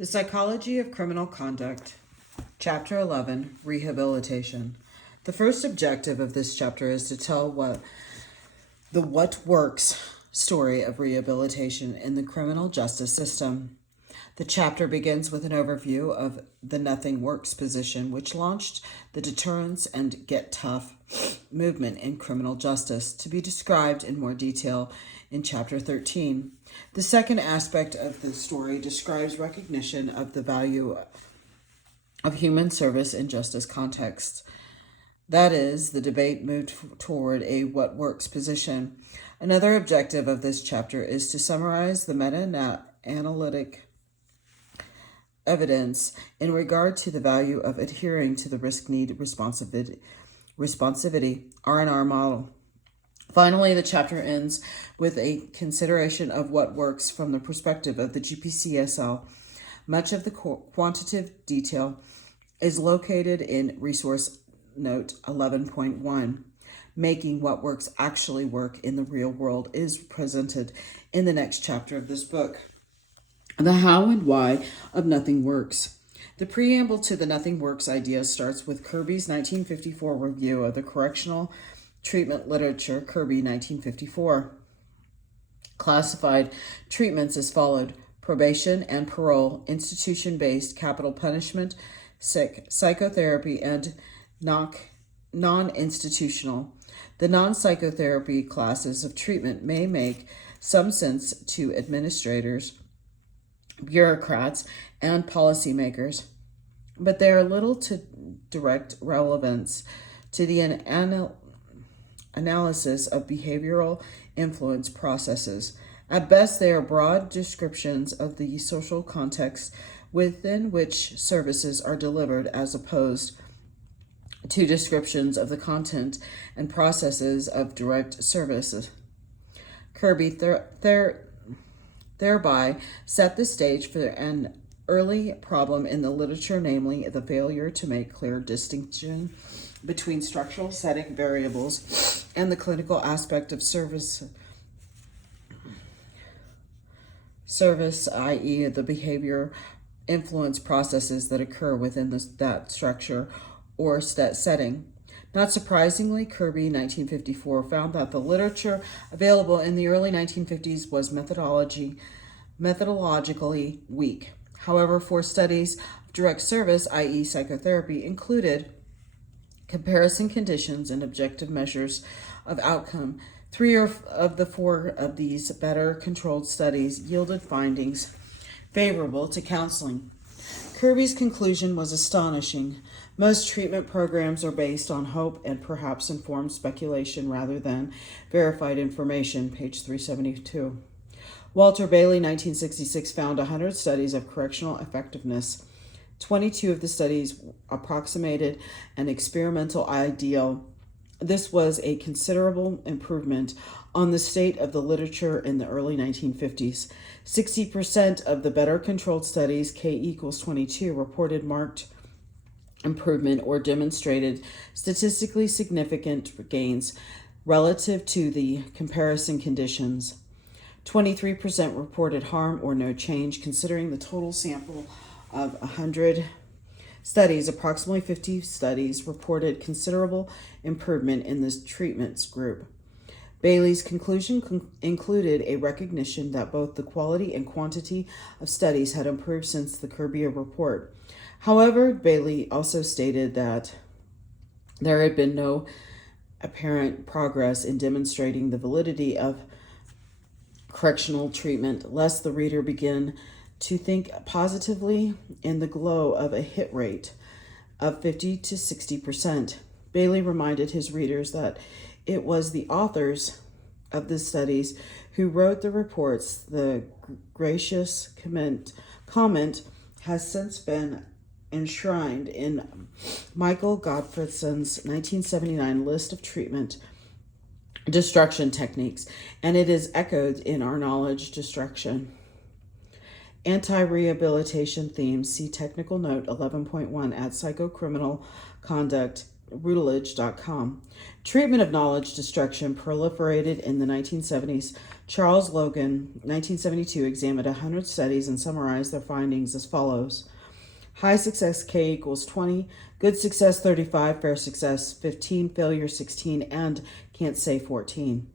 The Psychology of Criminal Conduct, Chapter 11, Rehabilitation. The first objective of this chapter is to tell what works story of rehabilitation in the criminal justice system. The chapter begins with an overview of the nothing works position, which launched the deterrence and get tough movement in criminal justice, to be described in more detail in Chapter 13. The second aspect of the story describes recognition of the value of human service in justice contexts. That is, the debate moved toward a what works position. Another objective of this chapter is to summarize the meta-analytic evidence in regard to the value of adhering to the risk-need responsivity R&R model. Finally, the chapter ends with a consideration of what works from the perspective of the GPCSL. Much of the quantitative detail is located in Resource Note 11.1. Making what works actually work in the real world is presented in the next chapter of this book. The how and why of nothing works. The preamble to the nothing works idea starts with Kirby's 1954 review of the correctional treatment literature, Kirby 1954. Classified treatments as followed: probation and parole, institution-based capital punishment, psychotherapy, and non-institutional. The non-psychotherapy classes of treatment may make some sense to administrators, bureaucrats, and policymakers, but they are little to direct relevance to the analysis of behavioral influence processes. At best, they are broad descriptions of the social context within which services are delivered, as opposed to descriptions of the content and processes of direct services. Kirby thereby set the stage for an early problem in the literature, namely the failure to make clear distinction between structural setting variables and the clinical aspect of service, i.e. the behavior influence processes that occur within that structure or setting. Not surprisingly, Kirby 1954 found that the literature available in the early 1950s was methodologically weak. However, for studies of direct service, i.e. psychotherapy, included comparison conditions and objective measures of outcome. 3 of the 4 of these better controlled studies yielded findings favorable to counseling. Kirby's conclusion was astonishing. Most treatment programs are based on hope and perhaps informed speculation rather than verified information, page 372. Walter Bailey, 1966, found 100 studies of correctional effectiveness. 22 of the studies approximated an experimental ideal. This was a considerable improvement on the state of the literature in the early 1950s. 60% of the better controlled studies, K equals 22, reported marked improvement or demonstrated statistically significant gains relative to the comparison conditions. 23% reported harm or no change. Considering the total sample of 100 studies, approximately 50 studies reported considerable improvement in this treatments group. Bailey's conclusion included a recognition that both the quality and quantity of studies had improved since the Kirby report. However, Bailey also stated that there had been no apparent progress in demonstrating the validity of correctional treatment, lest the reader begin to think positively in the glow of a hit rate of 50 to 60%. Bailey reminded his readers that it was the authors of the studies who wrote the reports. The gracious comment has since been enshrined in Michael Gottfredson's 1979 list of treatment destruction techniques, and it is echoed in our knowledge destruction. Anti-rehabilitation themes, see technical note 11.1 at Psychocriminal Conduct, routledge.com. Treatment of knowledge destruction proliferated in the 1970s. Charles Logan, 1972, examined 100 studies and summarized their findings as follows. High success K equals 20, good success 35, fair success 15, failure 16, and can't say 14.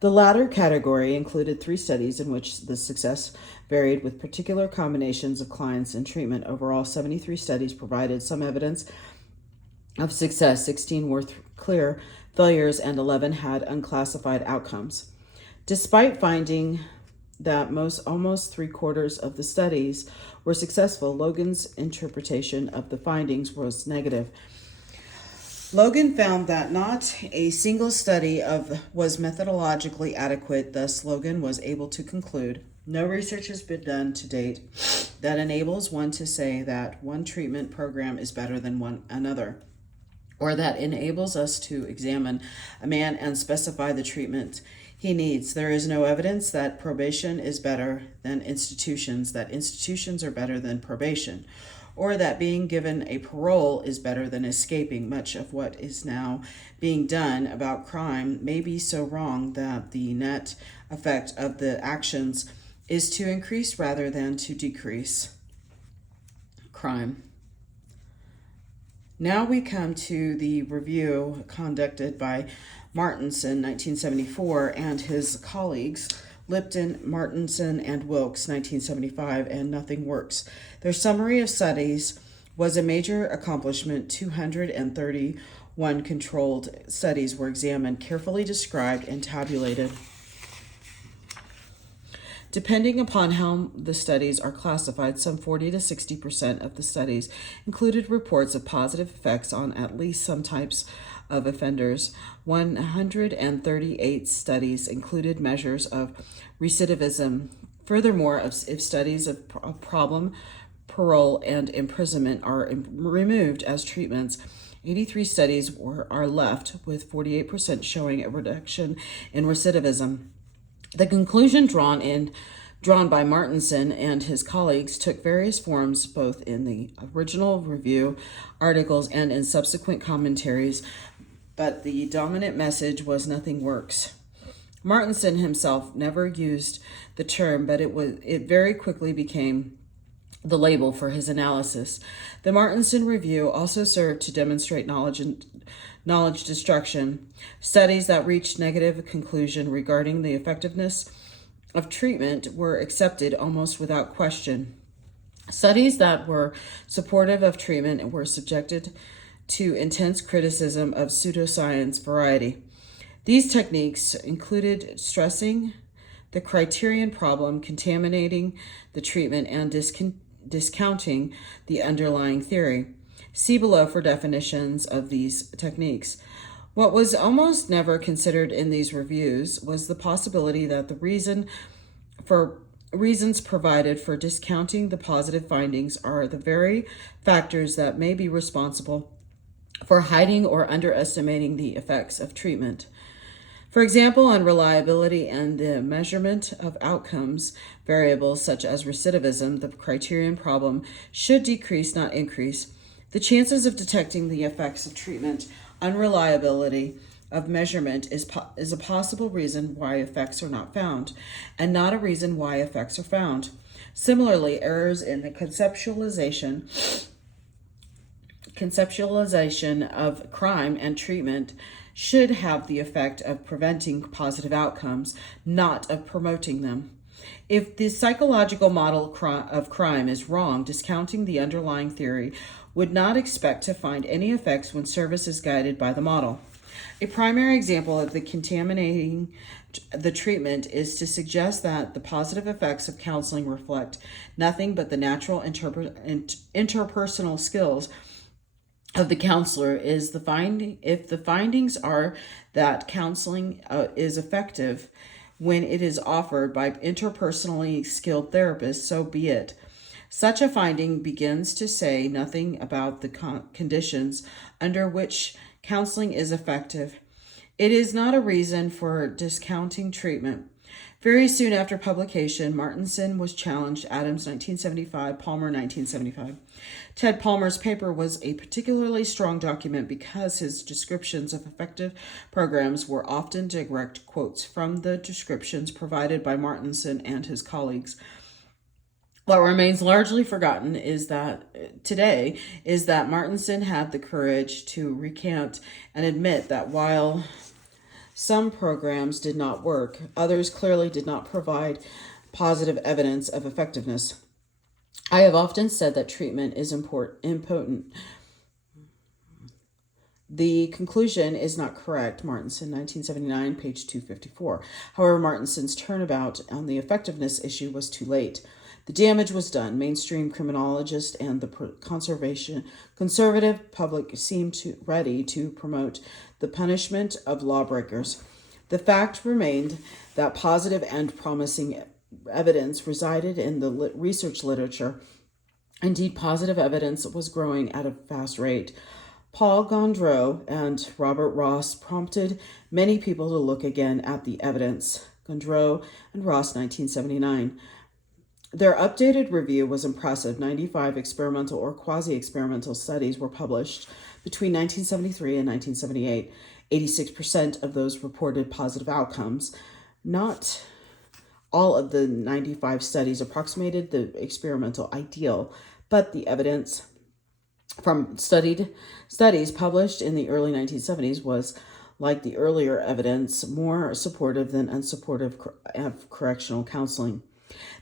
The latter category included 3 studies in which the success varied with particular combinations of clients and treatment. Overall, 73 studies provided some evidence of success, 16 were clear failures, and 11 had unclassified outcomes. Despite finding that almost 3/4 of the studies were successful, Logan's interpretation of the findings was negative. Logan found that not a single study was methodologically adequate. Thus, Logan was able to conclude, no research has been done to date that enables one to say that one treatment program is better than another, or that enables us to examine a man and specify the treatment he needs. There is no evidence that probation is better than institutions, that institutions are better than probation, or that being given a parole is better than escaping. Much of what is now being done about crime may be so wrong that the net effect of the actions is to increase rather than to decrease crime. Now we come to the review conducted by Martinson, 1974, and his colleagues, Lipton, Martinson, and Wilkes, 1975, and Nothing Works. Their summary of studies was a major accomplishment. 231 controlled studies were examined, carefully described, and tabulated. Depending upon how the studies are classified, some 40 to 60% of the studies included reports of positive effects on at least some types of offenders. 138 studies included measures of recidivism. Furthermore, if studies of problem, parole, and imprisonment are removed as treatments, 83 studies are left, with 48% showing a reduction in recidivism. The conclusion drawn by Martinson and his colleagues took various forms both in the original review articles and in subsequent commentaries, but the dominant message was nothing works. Martinson himself never used the term, but it very quickly became the label for his analysis. The Martinson Review also served to demonstrate knowledge destruction. Studies that reached negative conclusion regarding the effectiveness of treatment were accepted almost without question. Studies that were supportive of treatment were subjected to intense criticism of pseudoscience variety. These techniques included stressing the criterion problem, contaminating the treatment, and discounting the underlying theory. See below for definitions of these techniques. What was almost never considered in these reviews was the possibility that the reasons provided for discounting the positive findings are the very factors that may be responsible for hiding or underestimating the effects of treatment. For example, unreliability and the measurement of outcomes variables such as recidivism, the criterion problem should decrease, not increase. The chances of detecting the effects of treatment, unreliability of measurement is a possible reason why effects are not found, and not a reason why effects are found. Similarly, errors in the conceptualization of crime and treatment should have the effect of preventing positive outcomes, not of promoting them. If the psychological model of crime is wrong, discounting the underlying theory would not expect to find any effects when service is guided by the model. A primary example of the contaminating the treatment is to suggest that the positive effects of counseling reflect nothing but the natural interpersonal skills of the counselor. If the findings are that counseling is effective when it is offered by interpersonally skilled therapists, so be it. Such a finding begins to say nothing about the conditions under which counseling is effective. It is not a reason for discounting treatment. Very soon after publication, Martinson was challenged, Adams 1975, Palmer 1975. Ted Palmer's paper was a particularly strong document because his descriptions of effective programs were often direct quotes from the descriptions provided by Martinson and his colleagues. What remains largely forgotten is that today is that Martinson had the courage to recant and admit that while some programs did not work, others clearly did not provide positive evidence of effectiveness. I have often said that treatment is impotent. The conclusion is not correct. Martinson, 1979, page 254. However, Martinson's turnabout on the effectiveness issue was too late. The damage was done. Mainstream criminologists and the conservative public seemed ready to promote the punishment of lawbreakers. The fact remained that positive and promising evidence resided in the research literature. Indeed, positive evidence was growing at a fast rate. Paul Gondreau and Robert Ross prompted many people to look again at the evidence. Gondreau and Ross, 1979. Their updated review was impressive. 95 experimental or quasi-experimental studies were published between 1973 and 1978. 86% of those reported positive outcomes. Not all of the 95 studies approximated the experimental ideal, but the evidence from studies published in the early 1970s was, like the earlier evidence, more supportive than unsupportive of correctional counseling.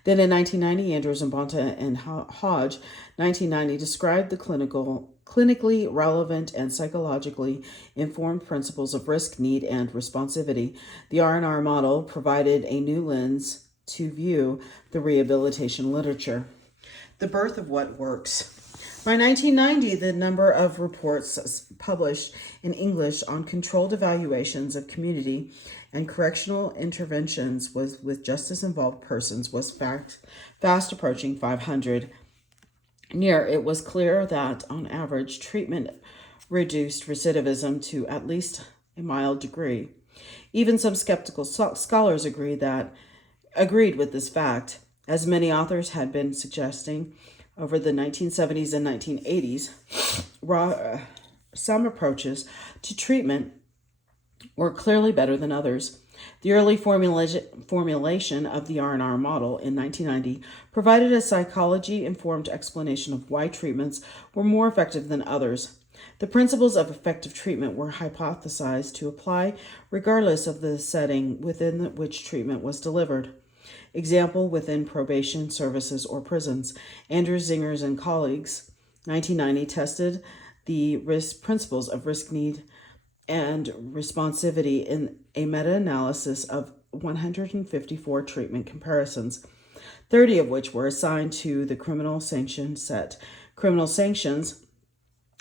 Then in 1990, Andrews and Bonta and Hodge, 1990, described the clinically relevant and psychologically informed principles of risk, need, and responsivity. The R&R model provided a new lens to view the rehabilitation literature. The birth of what works. By 1990, the number of reports published in English on controlled evaluations of community and correctional interventions with justice-involved persons was fast approaching 500. It was clear that, on average, treatment reduced recidivism to at least a mild degree. Even some skeptical scholars agreed with this fact, as many authors had been suggesting. Over the 1970s and 1980s, some approaches to treatment were clearly better than others. The early formulation of the R&R model in 1990 provided a psychology-informed explanation of why treatments were more effective than others. The principles of effective treatment were hypothesized to apply regardless of the setting within which treatment was delivered. Example, within probation services or prisons. Andrew Zingers and colleagues, 1990, tested the principles of risk, need, and responsivity in a meta-analysis of 154 treatment comparisons, 30 of which were assigned to the criminal sanction set. Criminal sanctions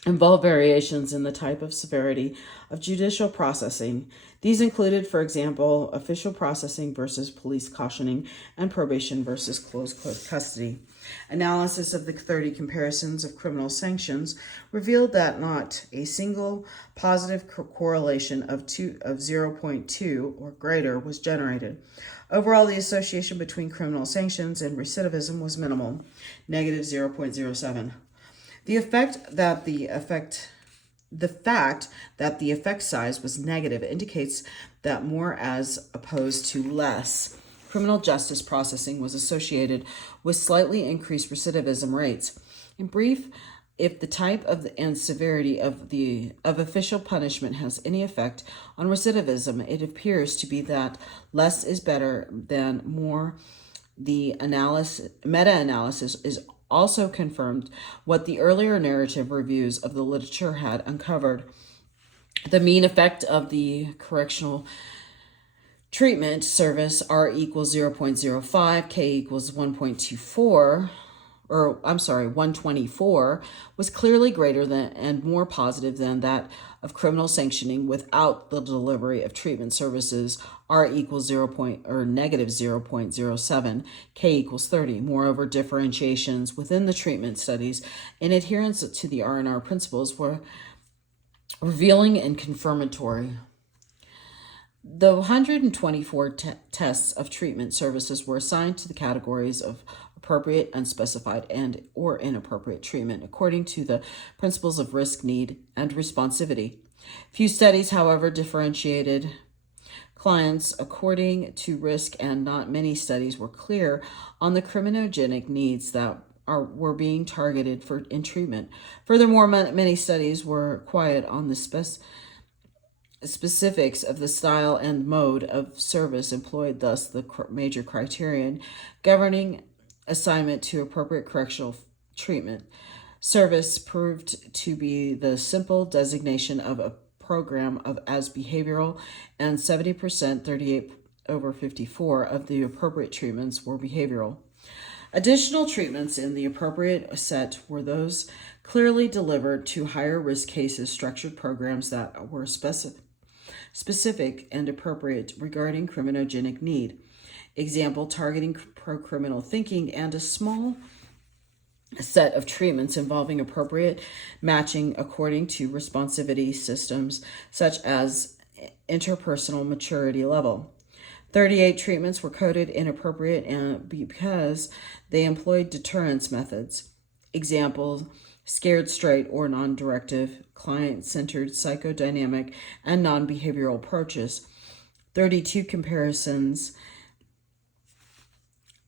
involve variations in the type of severity of judicial processing. These included, for example, official processing versus police cautioning and probation versus closed custody. Analysis of the 30 comparisons of criminal sanctions revealed that not a single positive correlation of 0.2 or greater was generated. Overall, the association between criminal sanctions and recidivism was minimal, negative 0.07. The fact that the effect size was negative indicates that more as opposed to less criminal justice processing was associated with slightly increased recidivism rates. In brief, if the type and severity of official punishment has any effect on recidivism, it appears to be that less is better than more. The meta-analysis is also confirmed what the earlier narrative reviews of the literature had uncovered. The mean effect of the correctional treatment service R equals 0.05, K equals 124, was clearly greater than and more positive than that of criminal sanctioning without the delivery of treatment services R equals negative 0.07, K equals 30. Moreover, differentiations within the treatment studies in adherence to the R&R principles were revealing and confirmatory. The 124 tests of treatment services were assigned to the categories of appropriate, unspecified, and or inappropriate treatment according to the principles of risk, need, and responsivity. Few studies, however, differentiated clients according to risk, and not many studies were clear on the criminogenic needs that were being targeted in treatment. Furthermore, many studies were quiet on the specifics of the style and mode of service employed, thus the major criterion governing assignment to appropriate correctional treatment service proved to be the simple designation of a program as behavioral, and 70%, 38/54, of the appropriate treatments were behavioral. Additional treatments in the appropriate set were those clearly delivered to higher risk cases, structured programs that were specific and appropriate regarding criminogenic need. Example, targeting pro-criminal thinking, and a small set of treatments involving appropriate matching according to responsivity systems such as interpersonal maturity level. 38 treatments were coded inappropriate because they employed deterrence methods. Examples, scared straight or non-directive, client-centered, psychodynamic, and non-behavioral approaches. 32 comparisons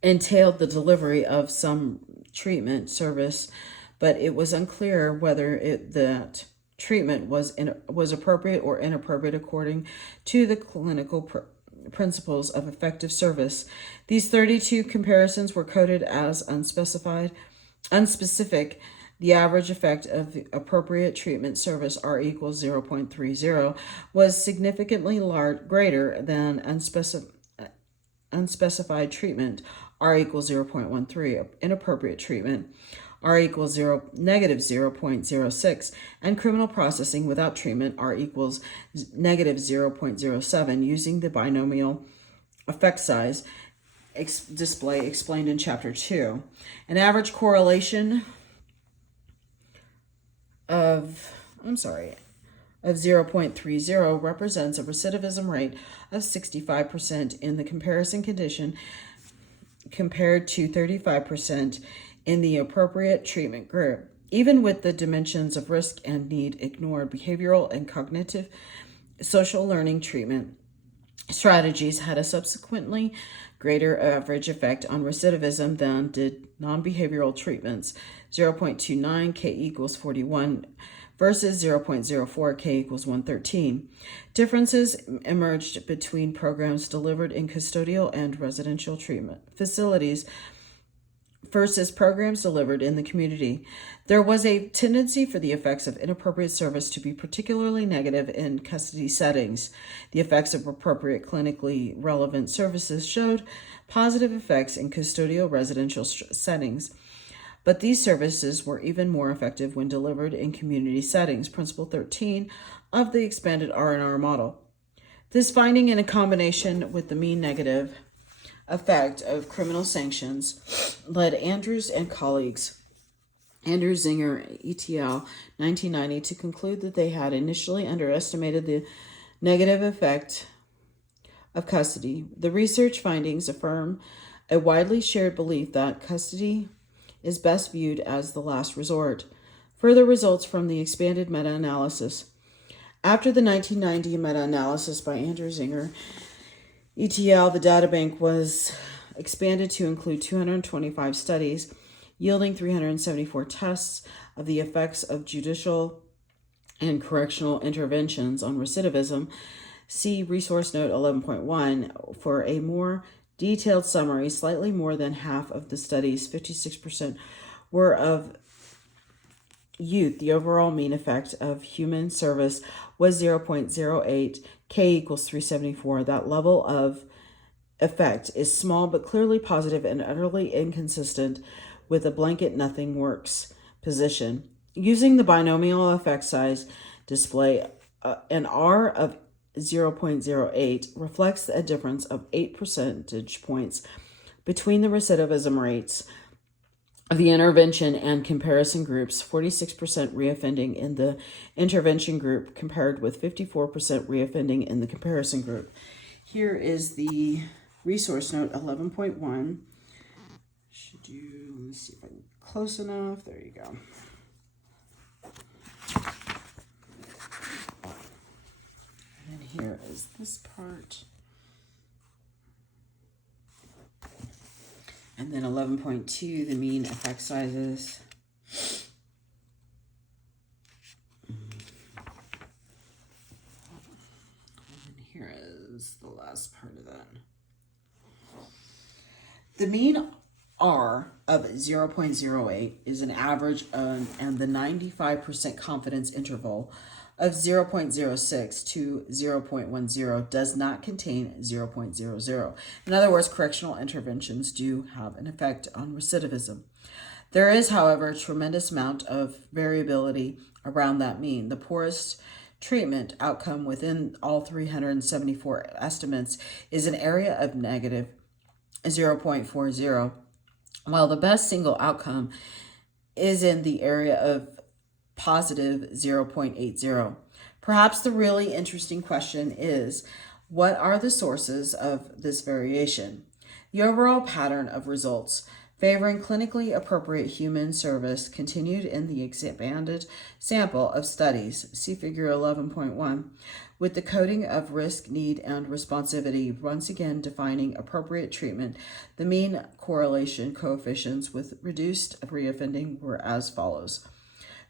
entailed the delivery of some treatment service, but it was unclear whether that treatment was appropriate or inappropriate according to the clinical principles of effective service. These 32 comparisons were coded as unspecific. The average effect of the appropriate treatment service, R equals 0.30, was significantly greater than unspecified treatment, R equals 0.13, inappropriate treatment, R equals negative 0.06, and criminal processing without treatment, R equals negative 0.07, using the binomial effect size display explained in Chapter 2. An average correlation of 0.30 represents a recidivism rate of 65% in the comparison condition compared to 35% in the appropriate treatment group. Even with the dimensions of risk and need ignored, behavioral and cognitive social learning treatment strategies had a subsequently greater average effect on recidivism than did non-behavioral treatments, 0.29 K equals 41 versus 0.04 K equals 113. Differences emerged between programs delivered in custodial and residential treatment facilities versus programs delivered in the community. There was a tendency for the effects of inappropriate service to be particularly negative in custody settings. The effects of appropriate clinically relevant services showed positive effects in custodial residential settings, but these services were even more effective when delivered in community settings. Principle 13 of the expanded R&R model. This finding, in a combination with the mean negative effect of criminal sanctions, led Andrews and colleagues, Andrew Zinger, ETL, 1990, to conclude that they had initially underestimated the negative effect of custody. The research findings affirm a widely shared belief that custody is best viewed as the last resort. Further results from the expanded meta-analysis. After the 1990 meta-analysis by Andrew Zinger, ETL, the databank was expanded to include 225 studies, yielding 374 tests of the effects of judicial and correctional interventions on recidivism. See Resource Note 11.1 for a more detailed summary. Slightly more than half of the studies, 56%, were of youth. The overall mean effect of human service was 0.08, K equals 374. That level of effect is small but clearly positive and utterly inconsistent with a blanket nothing works position. Using the binomial effect size display, an R of 0.08 reflects a difference of 8 percentage points between the recidivism rates of the intervention and comparison groups. 46% reoffending in the intervention group compared with 54% reoffending in the comparison group. Here is the resource note 11.1. Should you, let me see if I'm close enough. There you go. And here is this part. And then 11.2, the mean effect sizes. And here is the last part of that. The mean R of 0.08 is an average and the 95% confidence interval of 0.06 to 0.10 does not contain 0.00. In other words, correctional interventions do have an effect on recidivism. There is, however, a tremendous amount of variability around that mean. The poorest treatment outcome within all 374 estimates is an area of negative 0.40, while the best single outcome is in the area of positive 0.80. Perhaps the really interesting question is, what are the sources of this variation? The overall pattern of results favoring clinically appropriate human service continued in the expanded sample of studies, see figure 11.1, with the coding of risk, need, and responsivity once again defining appropriate treatment. The mean correlation coefficients with reduced reoffending were as follows.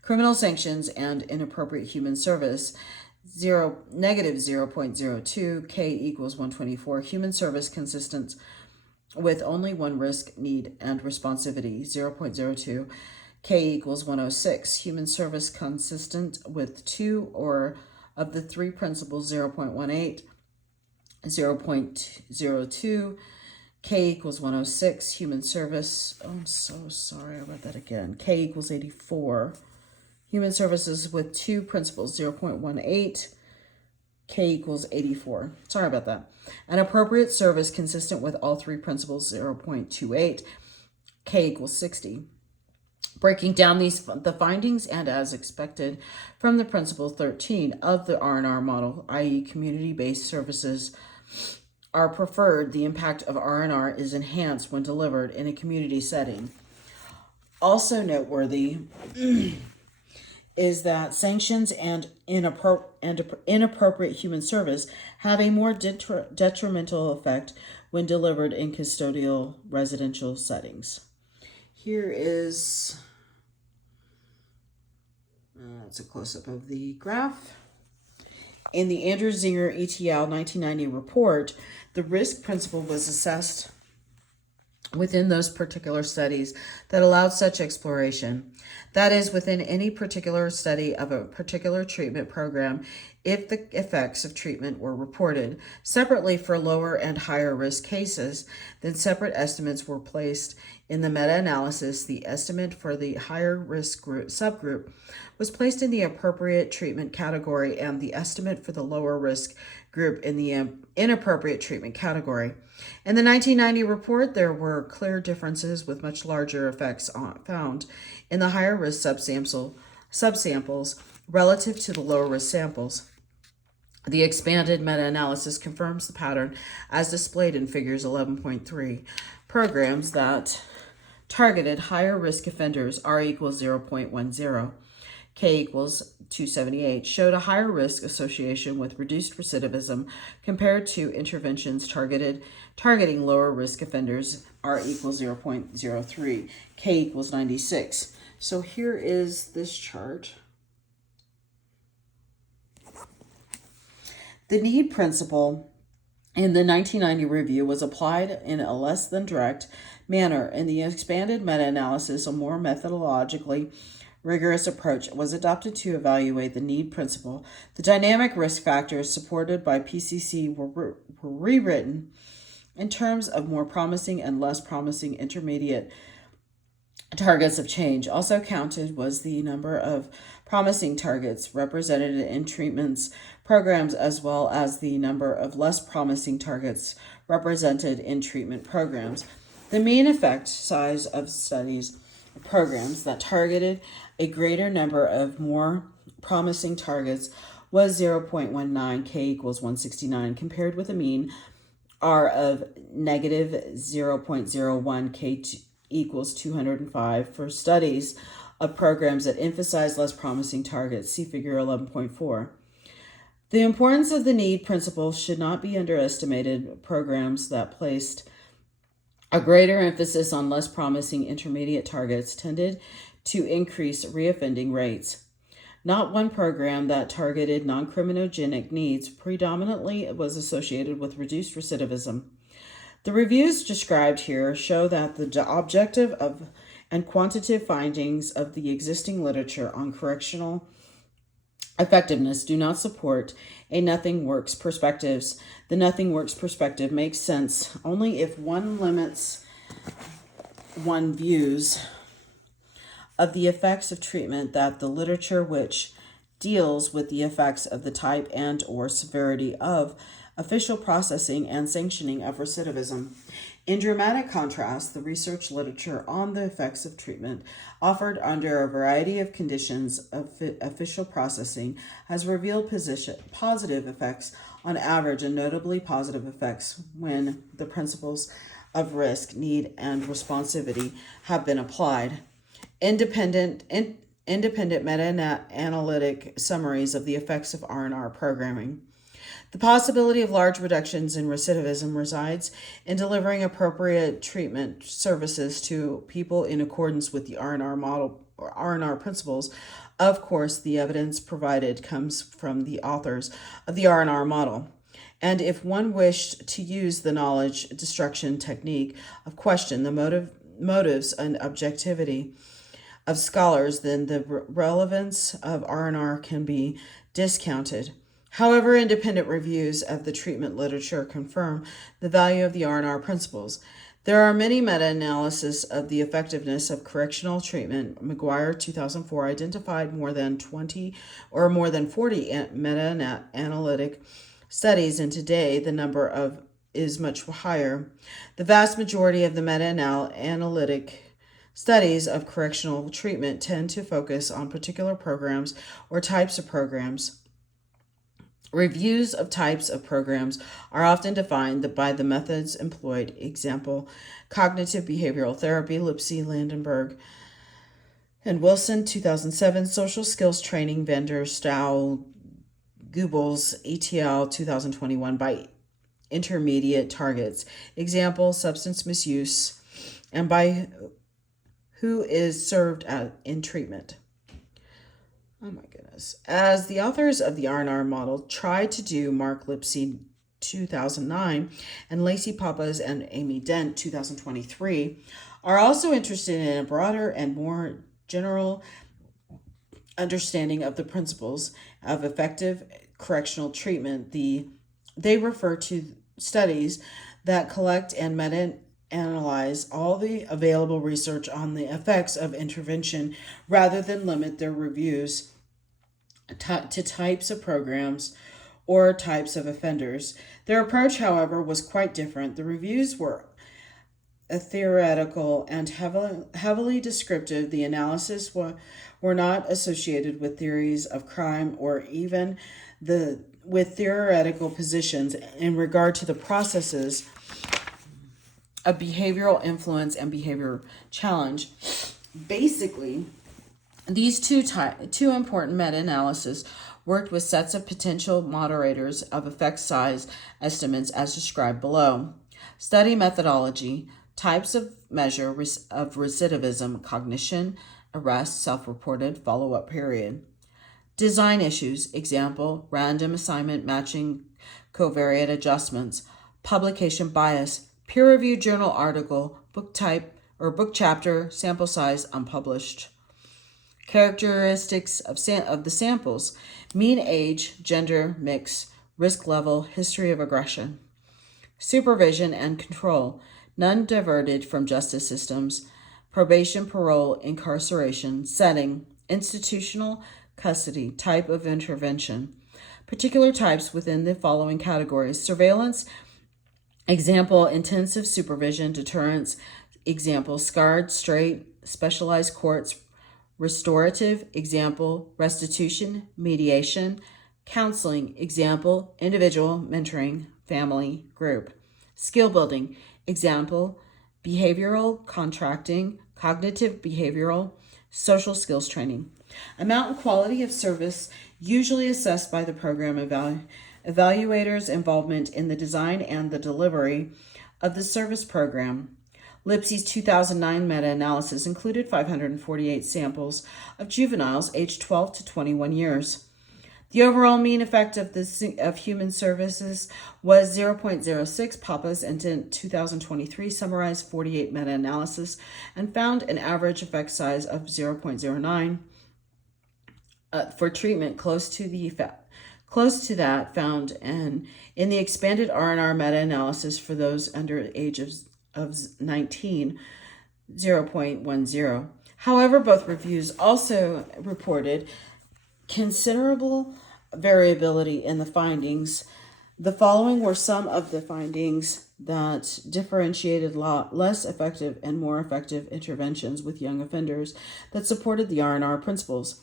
Criminal sanctions and inappropriate human service, negative 0.02, K equals 124. Human service consistent with only one risk, need, and responsivity, 0.02, K equals 106. Human service consistent with two or of the three principles, 0.18, 0.02, K equals 106. Human service, oh, I'm so sorry, I read that again. K equals 84. Human services with two principles, 0.18, K equals 84. Sorry about that. An appropriate service consistent with all three principles, 0.28, K equals 60. Breaking down the findings and as expected from the principle 13 of the R&R model, i.e. community-based services are preferred, the impact of R&R is enhanced when delivered in a community setting. Also noteworthy is that sanctions and inappropriate human service have a more detrimental effect when delivered in custodial residential settings. Here is it's a close-up of the graph. In the Andrew Zinger ETL 1990 report, the risk principle was assessed within those particular studies that allowed such exploration. That is, within any particular study of a particular treatment program, if the effects of treatment were reported separately for lower and higher risk cases, then separate estimates were placed in the meta-analysis. The estimate for the higher risk subgroup was placed in the appropriate treatment category, and the estimate for the lower risk group in the inappropriate treatment category. In the 1990 report, there were clear differences with much larger effects found in the higher risk subsamples relative to the lower risk samples. The expanded meta-analysis confirms the pattern as displayed in figures 11.3. Programs that targeted higher risk offenders, R equals 0.10, K equals 278, showed a higher risk association with reduced recidivism compared to interventions targeting lower risk offenders, R equals 0.03, K equals 96. So here is this chart. The need principle in the 1990 review was applied in a less than direct manner. In the expanded meta-analysis, a more methodologically rigorous approach was adopted to evaluate the need principle. The dynamic risk factors supported by PCC were rewritten in terms of more promising and less promising intermediate targets of change. Also counted was the number of promising targets represented in treatments programs, as well as the number of less promising targets represented in treatment programs. The mean effect size of studies programs that targeted a greater number of more promising targets was 0.19, K equals 169, compared with a mean R of negative 0.01, K equals 205 for studies of programs that emphasize less promising targets. See figure 11.4. The importance of the need principle should not be underestimated. Programs that placed a greater emphasis on less promising intermediate targets tended to increase reoffending rates. Not one program that targeted non-criminogenic needs predominantly was associated with reduced recidivism. The reviews described here show that the objective of and quantitative findings of the existing literature on correctional effectiveness do not support a nothing works perspectives. The nothing works perspective makes sense only if one limits one views of the effects of treatment that the literature which deals with the effects of the type and or severity of official processing and sanctioning of recidivism. In dramatic contrast, the research literature on the effects of treatment offered under a variety of conditions of official processing has revealed positive effects on average and notably positive effects when the principles of risk, need, and responsivity have been applied. Independent meta-analytic summaries of the effects of R&R programming. The possibility of large reductions in recidivism resides in delivering appropriate treatment services to people in accordance with the R&R model or R&R principles. Of course, the evidence provided comes from the authors of the R&R model. And if one wished to use the knowledge destruction technique of question the motives and objectivity of scholars, then the relevance of R&R can be discounted. However, independent reviews of the treatment literature confirm the value of the R&R principles. There are many meta-analyses of the effectiveness of correctional treatment. McGuire, 2004, identified more than 20 or more than 40 meta-analytic studies, and today the number is much higher. The vast majority of the meta-analytic studies of correctional treatment tend to focus on particular programs or types of programs. Reviews of types of programs are often defined by the methods employed. Example, cognitive behavioral therapy, Lipsy, Landenberg, and Wilson, 2007. Social skills training, Vendor, Stow, Goebbels, ETL, 2021, by intermediate targets. Example, substance misuse, and by who is served in treatment. Oh my goodness. As the authors of the R&R model tried to do, Mark Lipsy, 2009, and Lacey Pappas and Amy Dent, 2023, are also interested in a broader and more general understanding of the principles of effective correctional treatment. They refer to studies that collect and meta-analyze all the available research on the effects of intervention rather than limit their reviews to types of programs or types of offenders. Their approach, however, was quite different. The reviews were theoretical and heavily descriptive. The analysis were not associated with theories of crime or even with theoretical positions in regard to the processes of behavioral influence and behavior challenge. Basically, these two important meta-analyses worked with sets of potential moderators of effect size estimates as described below. Study methodology, types of measure of recidivism, cognition, arrest, self-reported, follow-up period. Design issues, example, random assignment matching covariate adjustments, publication bias, peer-reviewed journal article, book type or book chapter, sample size, unpublished. Characteristics of the samples, mean age, gender, mix, risk level, history of aggression. Supervision and control, none diverted from justice systems, probation, parole, incarceration, setting, institutional custody, type of intervention. Particular types within the following categories: surveillance, example, intensive supervision, deterrence, example, scarred, straight, specialized courts, restorative, example, restitution, mediation, Counseling, example, individual, mentoring, family, group. Skill building, example, behavioral, contracting, cognitive behavioral, social skills training. Amount and quality of service usually assessed by the program evaluators' involvement in the design and the delivery of the service program. Lipsy's 2009 meta-analysis included 548 samples of juveniles aged 12 to 21 years. The overall mean effect of human services was 0.06. Pappas and Dent 2023 summarized 48 meta-analysis and found an average effect size of 0.09 for treatment close to that found in the expanded R&R meta-analysis for those under the age of 19, 0.10. However, both reviews also reported considerable variability in the findings. The following were some of the findings that differentiated less effective and more effective interventions with young offenders that supported the R&R principles.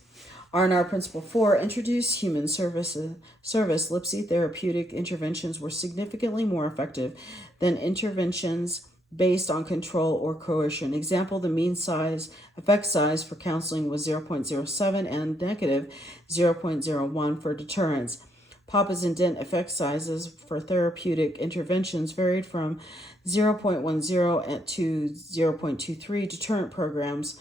R&R Principle 4 introduced human service. Lipsy therapeutic interventions were significantly more effective than interventions based on control or coercion. Example, the mean effect size for counseling was 0.07 and negative 0.01 for deterrence. Pappas and Dent effect sizes for therapeutic interventions varied from 0.10 to 0.23. Deterrent programs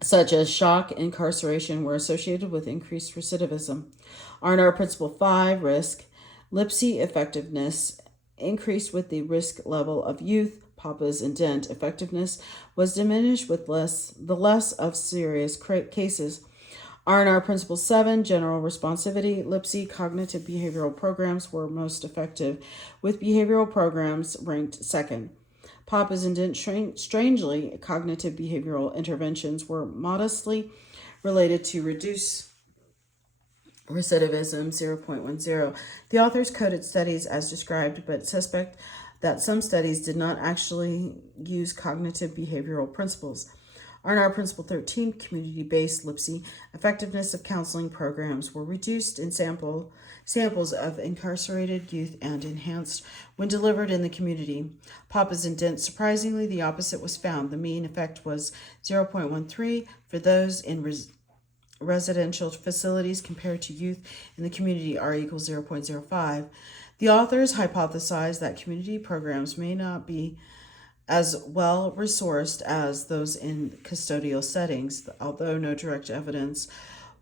such as shock and incarceration were associated with increased recidivism. R&R Principle 5, risk. Lipsy effectiveness increased with the risk level of youth. Pappas and Dent effectiveness was diminished with less of serious cases. R&R Principle 7, general responsivity. Lipsy cognitive behavioral programs were most effective, with behavioral programs ranked second. Pappas and Dent, strangely, cognitive behavioral interventions were modestly related to reduce recidivism, 0.10. The authors coded studies as described, but suspect that some studies did not actually use cognitive behavioral principles. R&R Principle 13, community-based Lipsy effectiveness of counseling programs were reduced in samples of incarcerated youth and enhanced when delivered in the community. Pappas and Dent, surprisingly, the opposite was found. The mean effect was 0.13 for those in residential facilities compared to youth in the community, R equals 0.05. The authors hypothesized that community programs may not be as well resourced as those in custodial settings, although no direct evidence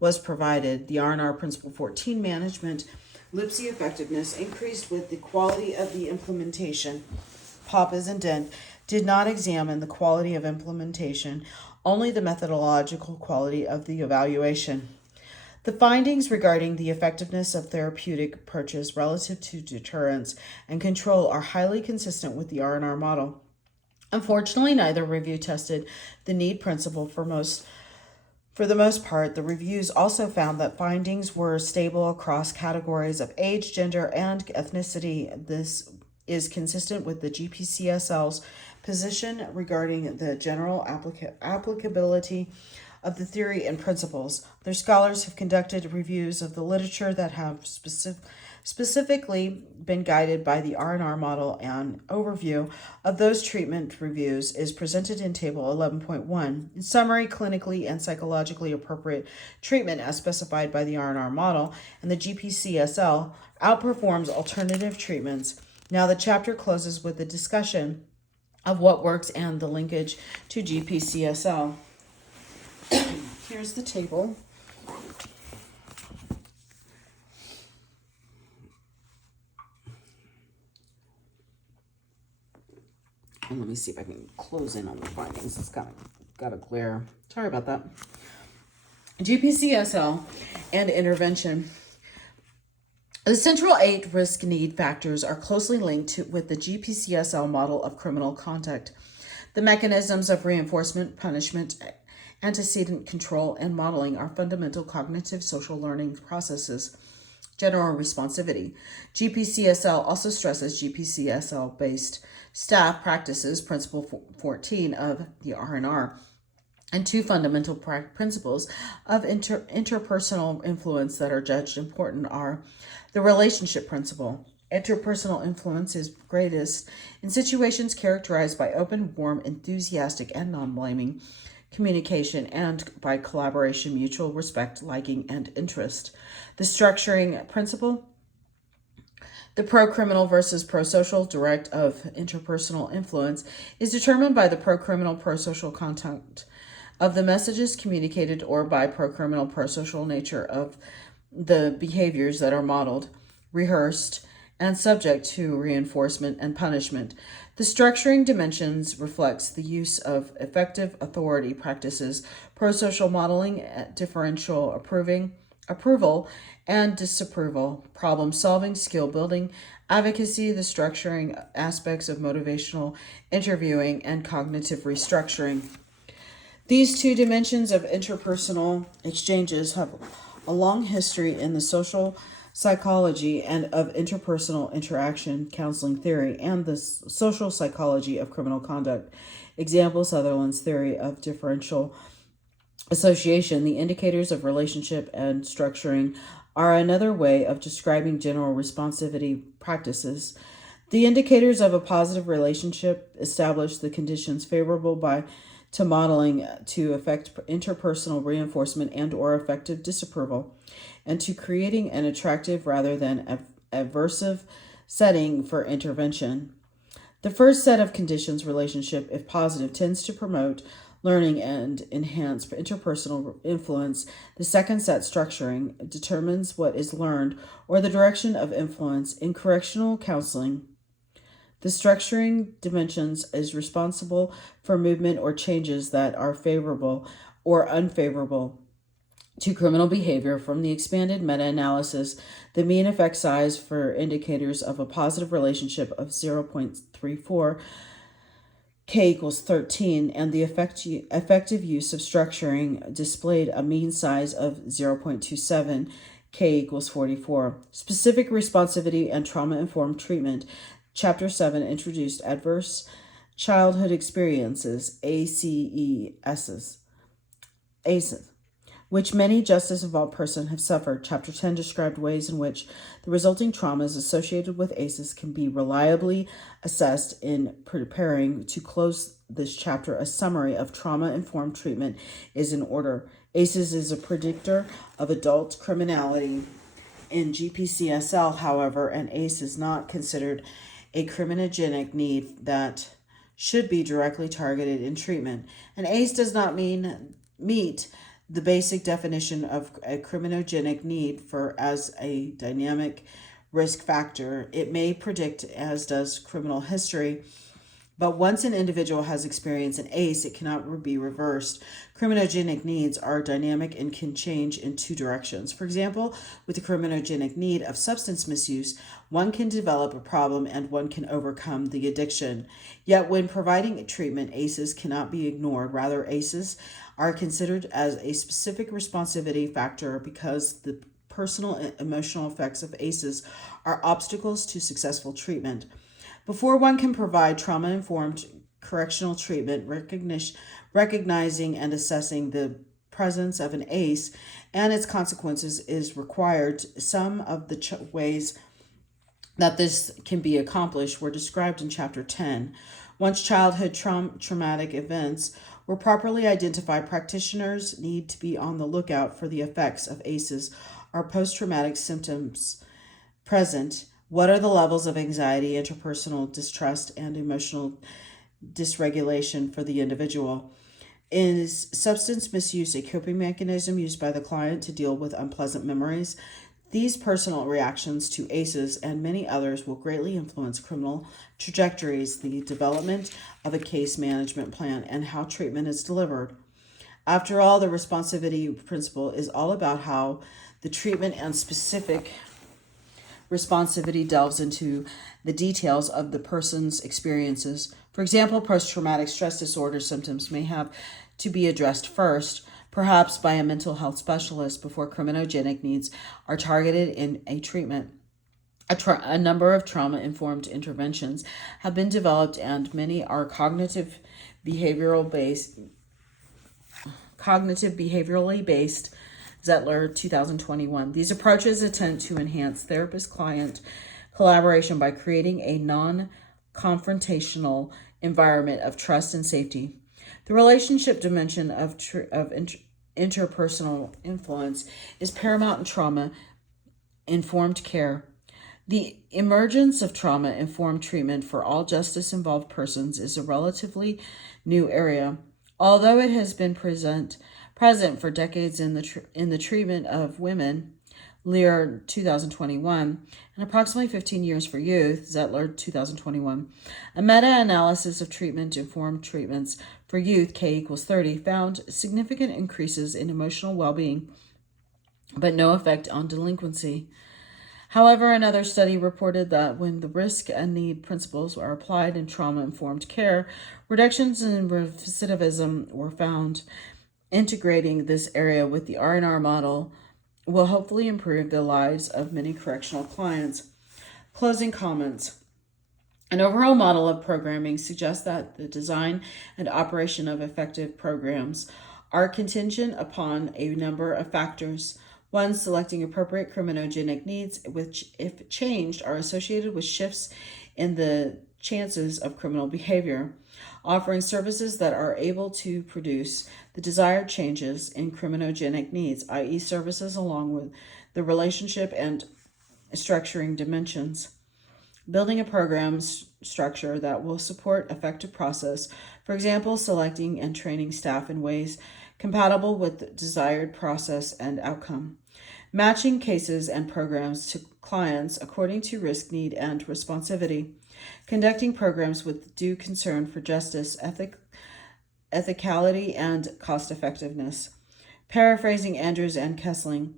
was provided. The R&R Principle 14, management. Lipsy effectiveness increased with the quality of the implementation. Pappas and Dent did not examine the quality of implementation, only the methodological quality of the evaluation. The findings regarding the effectiveness of therapeutic approaches relative to deterrence and control are highly consistent with the R&R model. Unfortunately, neither review tested the need principle for the most part. The reviews also found that findings were stable across categories of age, gender, and ethnicity. This is consistent with the GPCSL's position regarding the general applicability of the theory and principles. Their scholars have conducted reviews of the literature that have specifically been guided by the R&R model. An overview of those treatment reviews is presented in Table 11.1. In summary, clinically and psychologically appropriate treatment as specified by the R&R model and the GPCSL outperforms alternative treatments. Now the chapter closes with a discussion of what works and the linkage to GPCSL. Here's the table. And let me see if I can close in on the findings. It's got a glare. Sorry about that. GPCSL and intervention. The central 8 risk need factors are closely linked with the GPCSL model of criminal conduct. The mechanisms of reinforcement, punishment, antecedent control, and modeling are fundamental cognitive social learning processes. General responsivity. GPCSL also stresses GPCSL-based staff practices, Principle 14 of the R&R, and two fundamental principles of interpersonal influence that are judged important are the relationship principle. Interpersonal influence is greatest in situations characterized by open, warm, enthusiastic, and non-blaming communication, and by collaboration, mutual respect, liking, and interest. The structuring principle, the pro-criminal versus pro-social direct of interpersonal influence, is determined by the pro-criminal, pro-social content of the messages communicated, or by pro-criminal, pro-social nature of the behaviors that are modeled, rehearsed, and subject to reinforcement and punishment. The structuring dimensions reflects the use of effective authority practices, pro-social modeling, differential approval and disapproval, problem solving, skill building, advocacy, the structuring aspects of motivational interviewing, and cognitive restructuring. These two dimensions of interpersonal exchanges have a long history in the social psychology and of interpersonal interaction counseling theory and the social psychology of criminal conduct. Example, Sutherland's theory of differential association. The indicators of relationship and structuring are another way of describing general responsivity practices. The indicators of a positive relationship establish the conditions favorable to modeling to affect interpersonal reinforcement and or effective disapproval, and to creating an attractive rather than aversive setting for intervention. The first set of conditions, relationship, if positive, tends to promote learning and enhance interpersonal influence. The second set, structuring, determines what is learned or the direction of influence. In correctional counseling, the structuring dimensions is responsible for movement or changes that are favorable or unfavorable to criminal behavior. From the expanded meta-analysis, the mean effect size for indicators of a positive relationship of 0.34 K equals 13, and the effective use of structuring displayed a mean size of 0.27 K equals 44. Specific responsivity and trauma-informed treatment. Chapter 7 introduced adverse childhood experiences, ACEs, which many justice-involved persons have suffered. Chapter 10 described ways in which the resulting traumas associated with ACEs can be reliably assessed. In preparing to close this chapter, a summary of trauma-informed treatment is in order. ACEs is a predictor of adult criminality. In GPCSL, however, an ACE is not considered a criminogenic need that should be directly targeted in treatment. An ACE does not meet the basic definition of a criminogenic need as a dynamic risk factor. It may predict, as does criminal history, but once an individual has experienced an ACE, it cannot be reversed. Criminogenic needs are dynamic and can change in two directions. For example, with the criminogenic need of substance misuse, one can develop a problem and one can overcome the addiction. Yet when providing treatment, ACEs cannot be ignored. Rather, ACEs are considered as a specific responsivity factor because the personal and emotional effects of ACEs are obstacles to successful treatment. Before one can provide trauma-informed correctional treatment, recognizing and assessing the presence of an ACE and its consequences is required. Some of the ways that this can be accomplished were described in Chapter 10. Once childhood traumatic events were properly identified, practitioners need to be on the lookout for the effects of ACEs or post-traumatic symptoms present. What are the levels of anxiety, interpersonal distrust, and emotional dysregulation for the individual? Is substance misuse a coping mechanism used by the client to deal with unpleasant memories? These personal reactions to ACEs and many others will greatly influence criminal trajectories, the development of a case management plan, and how treatment is delivered. After all, the responsivity principle is all about how the treatment and specific responsivity delves into the details of the person's experiences. For example, post-traumatic stress disorder symptoms may have to be addressed first, perhaps by a mental health specialist, before criminogenic needs are targeted in a treatment. A number of trauma-informed interventions have been developed, and many are cognitive behavioral based. cognitive behaviorally based, Zettler, 2021. These approaches attempt to enhance therapist-client collaboration by creating a non-confrontational environment of trust and safety. The relationship dimension of interpersonal influence is paramount in trauma-informed care. The emergence of trauma-informed treatment for all justice-involved persons is a relatively new area, although it has been present for decades in the treatment of women, Lear, 2021, and approximately 15 years for youth, Zettler, 2021. A meta-analysis of treatment-informed treatments for youth, K=30, found significant increases in emotional well-being, but no effect on delinquency. However, another study reported that when the risk and need principles are applied in trauma-informed care, reductions in recidivism were found. Integrating this area with the R&R model will hopefully improve the lives of many correctional clients. Closing comments. An overall model of programming suggests that the design and operation of effective programs are contingent upon a number of factors. One, selecting appropriate criminogenic needs, which, if changed, are associated with shifts in the chances of criminal behavior. Offering services that are able to produce the desired changes in criminogenic needs, i.e. services along with the relationship and structuring dimensions. Building a program structure that will support effective process, for example, selecting and training staff in ways compatible with the desired process and outcome. Matching cases and programs to clients according to risk, need, and responsivity. Conducting programs with due concern for justice, ethicality, and cost effectiveness. Paraphrasing Andrews and Kessling,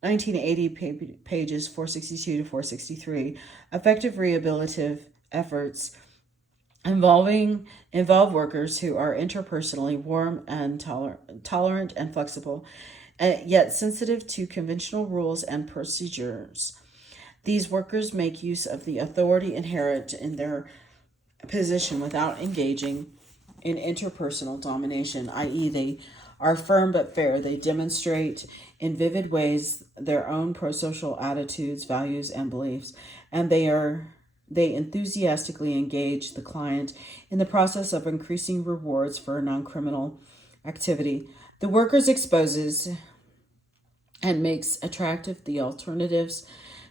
1980, pages 462 to 463. Effective rehabilitative efforts involve workers who are interpersonally warm and tolerant and flexible, yet sensitive to conventional rules and procedures. These workers make use of the authority inherent in their position without engaging in interpersonal domination, i.e. they are firm but fair. They demonstrate in vivid ways their own prosocial attitudes, values, and beliefs, and they enthusiastically engage the client in the process of increasing rewards for non-criminal activity. The workers exposes and makes attractive the alternatives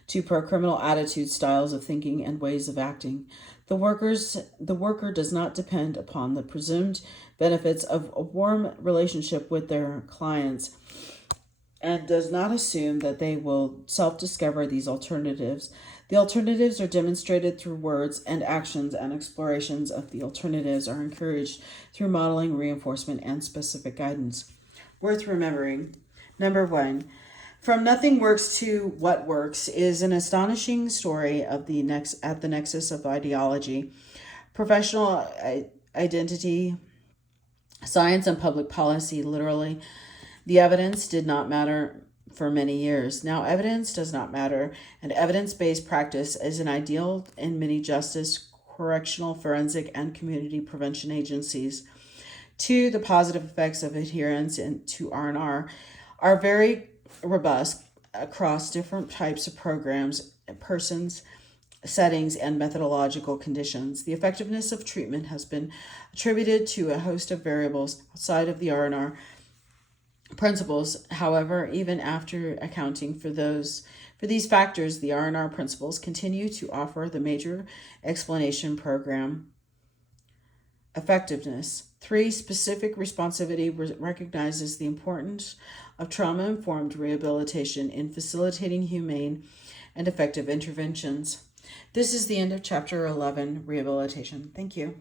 to pro-criminal attitudes, styles of thinking, and ways of acting. The worker does not depend upon the presumed benefits of a warm relationship with their clients and does not assume that they will self-discover these alternatives. The alternatives are demonstrated through words and actions, and explorations of the alternatives are encouraged through modeling, reinforcement, and specific guidance. Worth remembering. Number 1. From Nothing Works to What Works is an astonishing story of the nexus of ideology, professional identity, science, and public policy. Literally, the evidence did not matter for many years. Now, evidence does not matter, and evidence-based practice is an ideal in many justice, correctional, forensic, and community prevention agencies. 2, the positive effects of adherence to R&R are very robust across different types of programs, persons, settings, and methodological conditions. The effectiveness of treatment has been attributed to a host of variables outside of the R&R principles. However, even after accounting for these factors, the R&R principles continue to offer the major explanation program effectiveness. 3, specific responsivity recognizes the importance of trauma-informed rehabilitation in facilitating humane and effective interventions. This is the end of Chapter 11, Rehabilitation. Thank you.